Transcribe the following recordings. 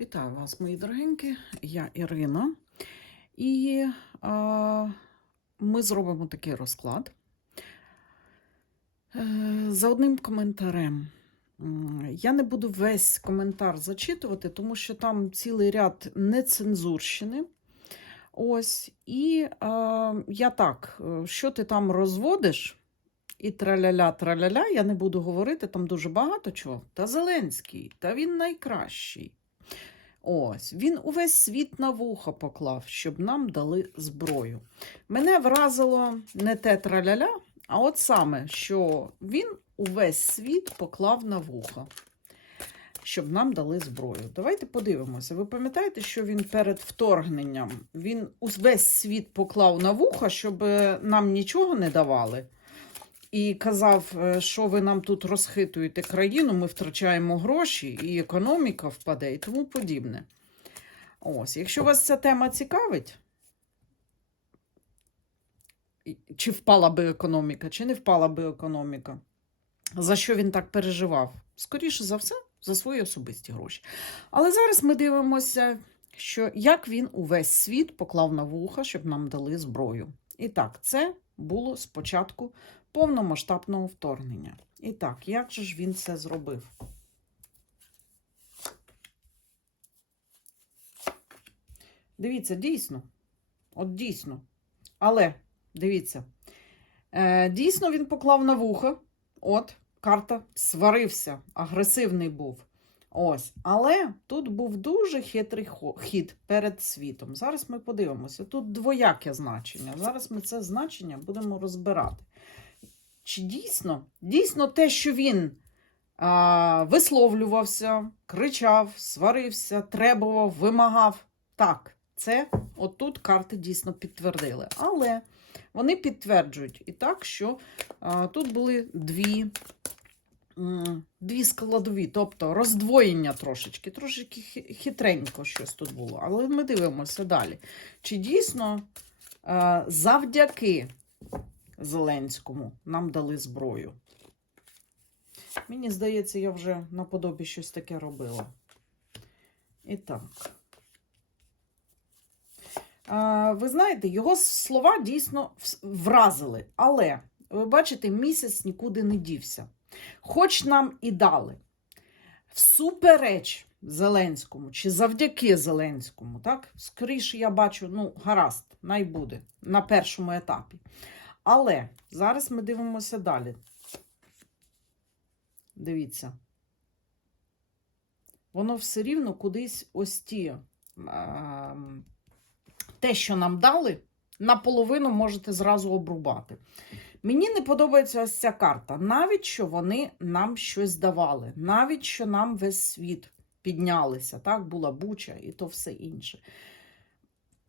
Вітаю вас, мої дорогенькі. Я Ірина. І а, ми зробимо такий розклад. Е, За одним коментарем. Я не буду весь коментар зачитувати, тому що там цілий ряд нецензурщини. Ось. І а, я так, е, що ти там розводиш? І траляля, траляля, я не буду говорити, там дуже багато чого. Та Зеленський, та він найкращий. Ось, він увесь світ на вуха поклав, щоб нам дали зброю. Мене вразило не те траляля, а от саме, що він увесь світ поклав на вуха, щоб нам дали зброю. Давайте подивимося. Ви пам'ятаєте, що він перед вторгненням він увесь світ поклав на вуха, щоб е, нам нічого не давали? І казав, е, що ви нам тут розхитуєте країну, ми втрачаємо гроші, і економіка впаде, і тому подібне. Ось, якщо вас ця тема цікавить, чи впала би економіка, чи не впала би економіка, за що він так переживав? Скоріше за все, за свої особисті гроші. Але зараз ми дивимося, що як він увесь світ поклав на вуха, щоб нам дали зброю. І так, це було спочатку повномасштабного вторгнення. І так, як же ж він це зробив? Дивіться, дійсно. От дійсно. Але дивіться, е, дійсно він поклав на вухо. От, карта сварився, агресивний був. Ось. Але тут був дуже хитрий хід перед світом. Зараз ми подивимося. Тут двояке значення. Зараз ми це значення будемо розбирати. Чи дійсно, дійсно те, що він а, висловлювався, кричав, сварився, требував, вимагав. Так, це отут карти дійсно підтвердили. Але вони підтверджують і так, що а, тут були дві, дві складові, тобто роздвоєння трошечки, трошечки хитренько щось тут було. Але ми дивимося далі. Чи дійсно завдяки Зеленському нам дали зброю? Мені здається, я вже наподобі щось таке робила. І так. А, ви знаєте, його слова дійсно вразили. Але, ви бачите, місяць нікуди не дівся. Хоч нам і дали. Всупереч Зеленському чи завдяки Зеленському, так? Скоріше я бачу, ну, гаразд, най буде на першому етапі. Але зараз ми дивимося далі. Дивіться. Воно все рівно кудись ось ті. ем, те, що нам дали, наполовину можете зразу обрубати. Мені не подобається ось ця карта. Навіть що вони нам щось давали, навіть що нам весь світ піднялися, так, була буча і то все інше.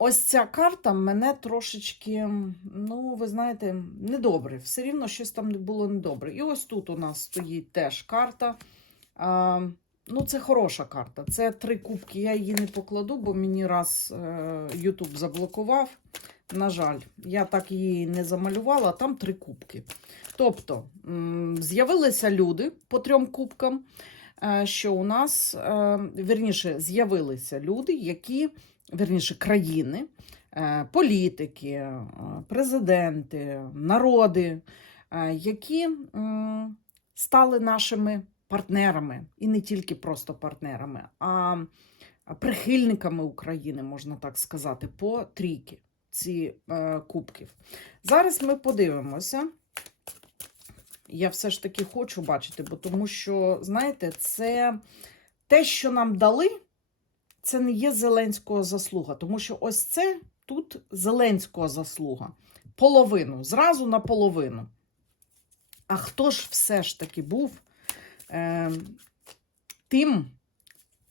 Ось ця карта мене трошечки, ну, ви знаєте, недобре. Все рівно щось там було недобре. І ось тут у нас стоїть теж карта. А, ну, це хороша карта. Це три кубки. Я її не покладу, бо мені раз е, YouTube заблокував. На жаль, я так її не замалювала, а там три кубки. Тобто з'явилися люди по трьом кубкам, е, що у нас, е, верніше, з'явилися люди, які, верніше, країни, е, політики, е, президенти, народи, е, які стали нашими партнерами, і не тільки просто партнерами, а прихильниками України, можна так сказати, по трійки ці кубків. Зараз ми подивимося. Я все ж таки хочу бачити, бо тому що, знаєте, це те, що нам дали, це не є Зеленського заслуга, тому що ось це тут Зеленського заслуга. Половину, зразу на половину. А хто ж все ж таки був е, тим,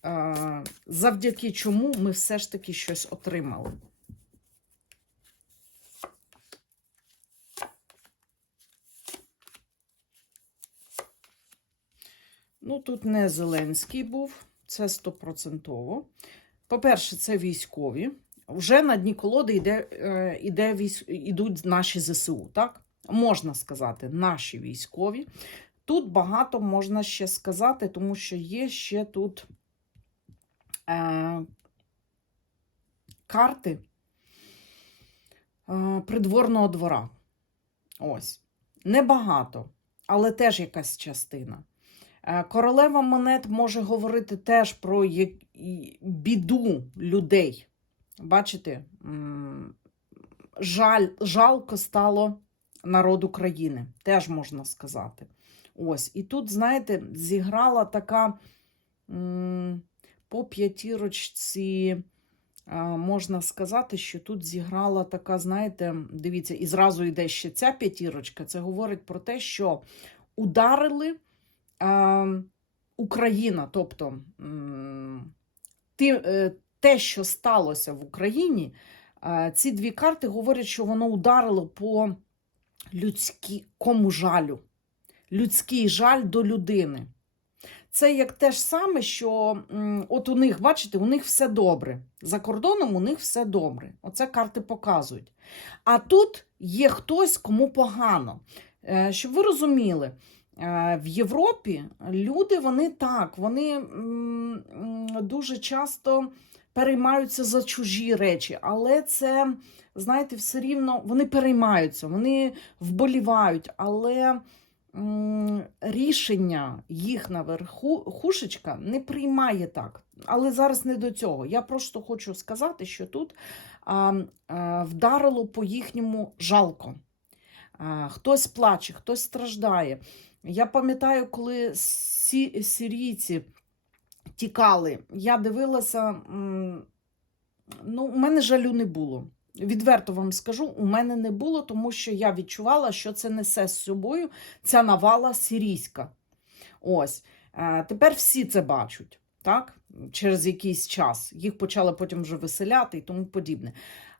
е, завдяки чому ми все ж таки щось отримали? Ну, тут не Зеленський був, це стопроцентово. По-перше, це військові. Вже на дні колоди йде, е, йде військ, йдуть наші ЗСУ, так? Можна сказати, наші військові. Тут багато можна ще сказати, тому що є ще тут е, карти е, придворного двора. Ось. Небагато, але теж якась частина. Е, Королева монет може говорити теж про біду людей. Бачите, жаль, жалко стало народу країни, теж можна сказати. Ось. І тут, знаєте, зіграла така по п'ятірочці. Можна сказати, що тут зіграла така, знаєте, дивіться, і зразу йде ще ця п'ятірочка. Це говорить про те, що ударили е, Україна, тобто е, те, що сталося в Україні, е, ці дві карти говорять, що воно ударило по людському жалю, людський жаль до людини. Це як те ж саме, що от у них, бачите, у них все добре. За кордоном у них все добре. Оце карти показують. А тут є хтось, кому погано. Е, Щоб ви розуміли, в Європі люди вони так, вони дуже часто переймаються за чужі речі, але це, знаєте, все рівно вони переймаються, вони вболівають, але рішення їх наверху хушечка не приймає так. Але зараз не до цього. Я просто хочу сказати, що тут а, а, вдарило по їхньому жалко. А, хтось плаче, хтось страждає. Я пам'ятаю, коли сі, сирійці тікали, я дивилася, ну, у мене жалю не було. Відверто вам скажу, у мене не було, тому що я відчувала, що це несе з собою ця навала сирійська. Ось. Е, Тепер всі це бачать, так? Через якийсь час. Їх почали потім вже виселяти і тому подібне.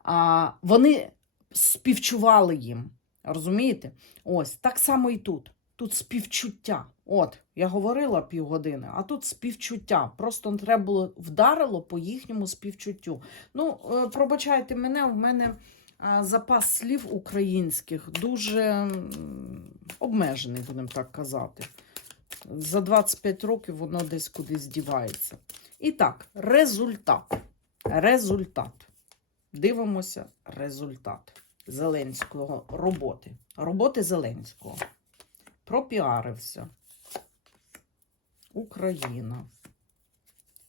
А, Вони співчували їм. Розумієте? Ось так само і тут. Тут співчуття. От, я говорила півгодини, а тут співчуття. Просто треба було вдарило по їхньому співчуттю. Ну, е, пробачайте мене, в мене запас слів українських дуже обмежений, будемо так казати. За 25 років воно десь кудись дівається. І так, результат. Результат. Дивимося результат Зеленського роботи. Роботи Зеленського. Пропіарився. Україна.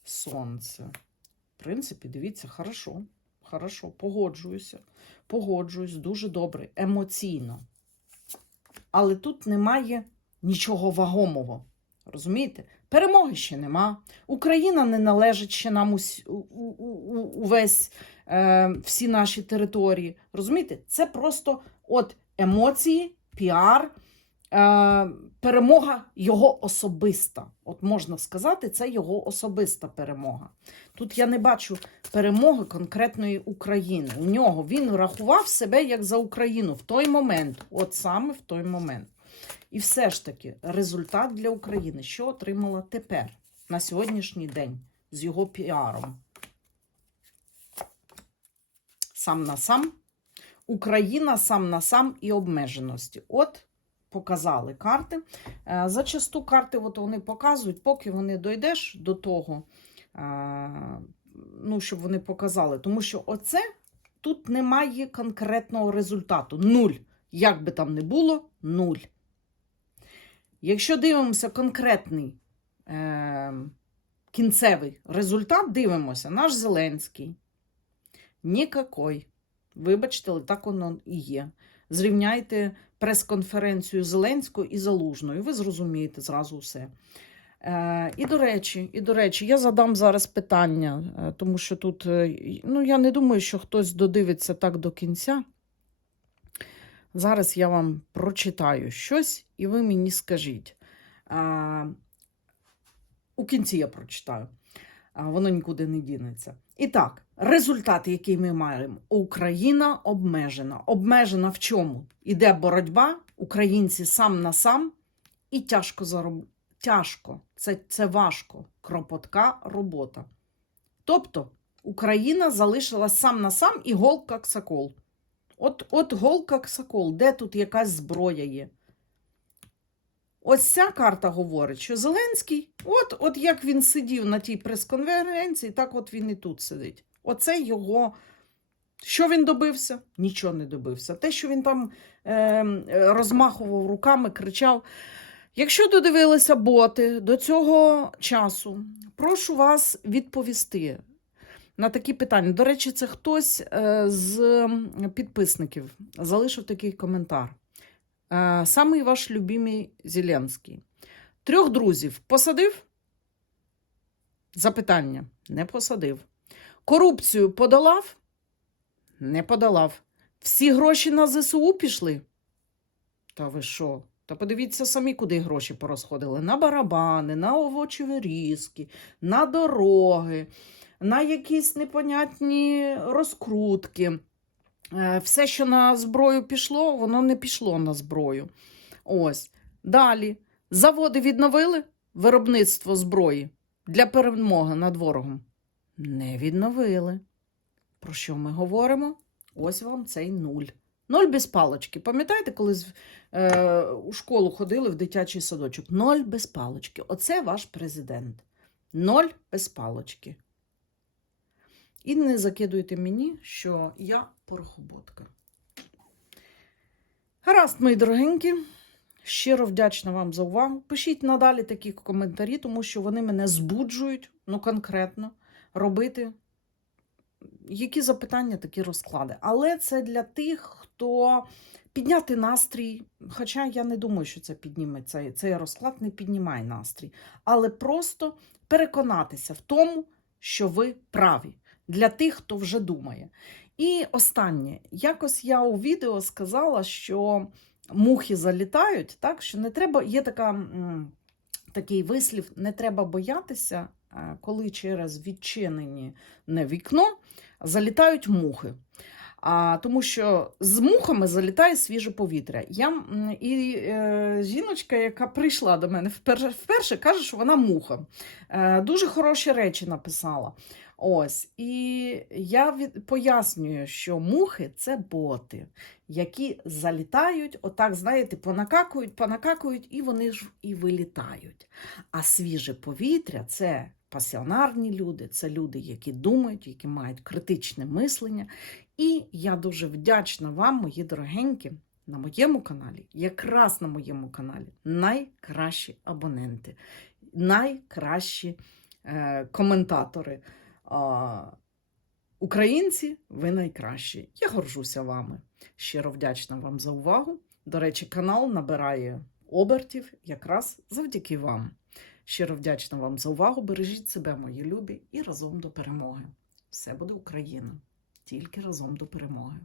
Сонце. В принципі, дивіться, хорошо. Хорошо, погоджуюся. Погоджуюсь, дуже добре, емоційно. Але тут немає нічого вагомого. Розумієте? Перемоги ще нема. Україна не належить ще нам увесь е, всі наші території. Розумієте? Це просто от емоції, піар, перемога його особиста. От можна сказати, це його особиста перемога. Тут я не бачу перемоги конкретної України. У нього він рахував себе як за Україну в той момент, от саме в той момент. І все ж таки, результат для України, що отримала тепер, на сьогоднішній день, з його піаром. Сам на сам. Україна сам на сам і обмеженості. От показали карти. Е, Зачасту карти от вони показують, поки вони дойдеш до того, е, ну, щоб вони показали. Тому що оце тут немає конкретного результату. Нуль. Як би там не було, нуль. Якщо дивимося конкретний е, кінцевий результат, дивимося, наш Зеленський. Нікакой. Вибачте, але так воно і є. Зрівняйте прес-конференцію Зеленського і Залужною. Ви зрозумієте зразу все. Е, і до речі, і до речі, я задам зараз питання, е, тому що тут, е, ну, я не думаю, що хтось додивиться так до кінця. Зараз я вам прочитаю щось, і ви мені скажіть. У кінці я прочитаю. Воно нікуди не дінеться. І так, результат, який ми маємо: Україна обмежена. Обмежена в чому? Іде боротьба, українці сам на сам, і тяжко зароб... Тяжко, це, це важко, кропотка робота. Тобто Україна залишилась сам на сам і гол як сокол. От, от гол як сокол, де тут якась зброя є? Ось ця карта говорить, що Зеленський, от, от як він сидів на тій прес-конференції, так от він і тут сидить. Оце його. Що він добився? Нічого не добився. Те, що він там е, розмахував руками, кричав. Якщо додивилися боти до цього часу, прошу вас відповісти на такі питання. До речі, це хтось е, з підписників залишив такий коментар. Е, Самий ваш любимий Зеленський. Трьох друзів посадив? Запитання. Не посадив. Корупцію подолав? Не подолав. Всі гроші на ЗСУ пішли? Та ви що? Та подивіться самі, куди гроші порозходили: на барабани, на овочеві різки, на дороги, на якісь непонятні розкрутки. Е, Все, що на зброю пішло, воно не пішло на зброю. Ось. Далі. Заводи відновили виробництво зброї для перемоги над ворогом? Не відновили. Про що ми говоримо? Ось вам цей нуль. Ноль без палочки. Пам'ятаєте, коли е, у школу ходили в дитячий садочок? Ноль без палочки. Оце ваш президент. Ноль без палочки. І не закидуйте мені, що я порохоботка. Гаразд, мої дорогенькі. Щиро вдячна вам за увагу. Пишіть надалі такі коментарі, тому що вони мене збуджують, ну конкретно, робити які запитання, такі розклади. Але це для тих, хто підняти настрій. Хоча я не думаю, що це підніме цей, цей розклад, не піднімає настрій. Але просто переконатися в тому, що ви праві для тих, хто вже думає. І останнє, якось я у відео сказала, що мухи залітають, так що не треба, є така, такий вислів, не треба боятися, коли через відчинені не вікно залітають мухи. А, тому що з мухами залітає свіже повітря. Я, і е, жіночка, яка прийшла до мене вперше, вперше каже, що вона муха. Е, дуже хороші речі написала. Ось, і я від, пояснюю, що мухи це боти, які залітають, отак, знаєте, понакакують, понакакують, і вони ж і вилітають. А свіже повітря це пасіонарні люди, це люди, які думають, які мають критичне мислення. І я дуже вдячна вам, мої дорогенькі, на моєму каналі, якраз на моєму каналі, найкращі абоненти, найкращі е, коментатори. Українці, ви найкращі. Я горжуся вами. Щиро вдячна вам за увагу. До речі, канал набирає обертів якраз завдяки вам. Щиро вдячна вам за увагу. Бережіть себе, мої любі, і разом до перемоги. Все буде Україна. Тільки разом до перемоги.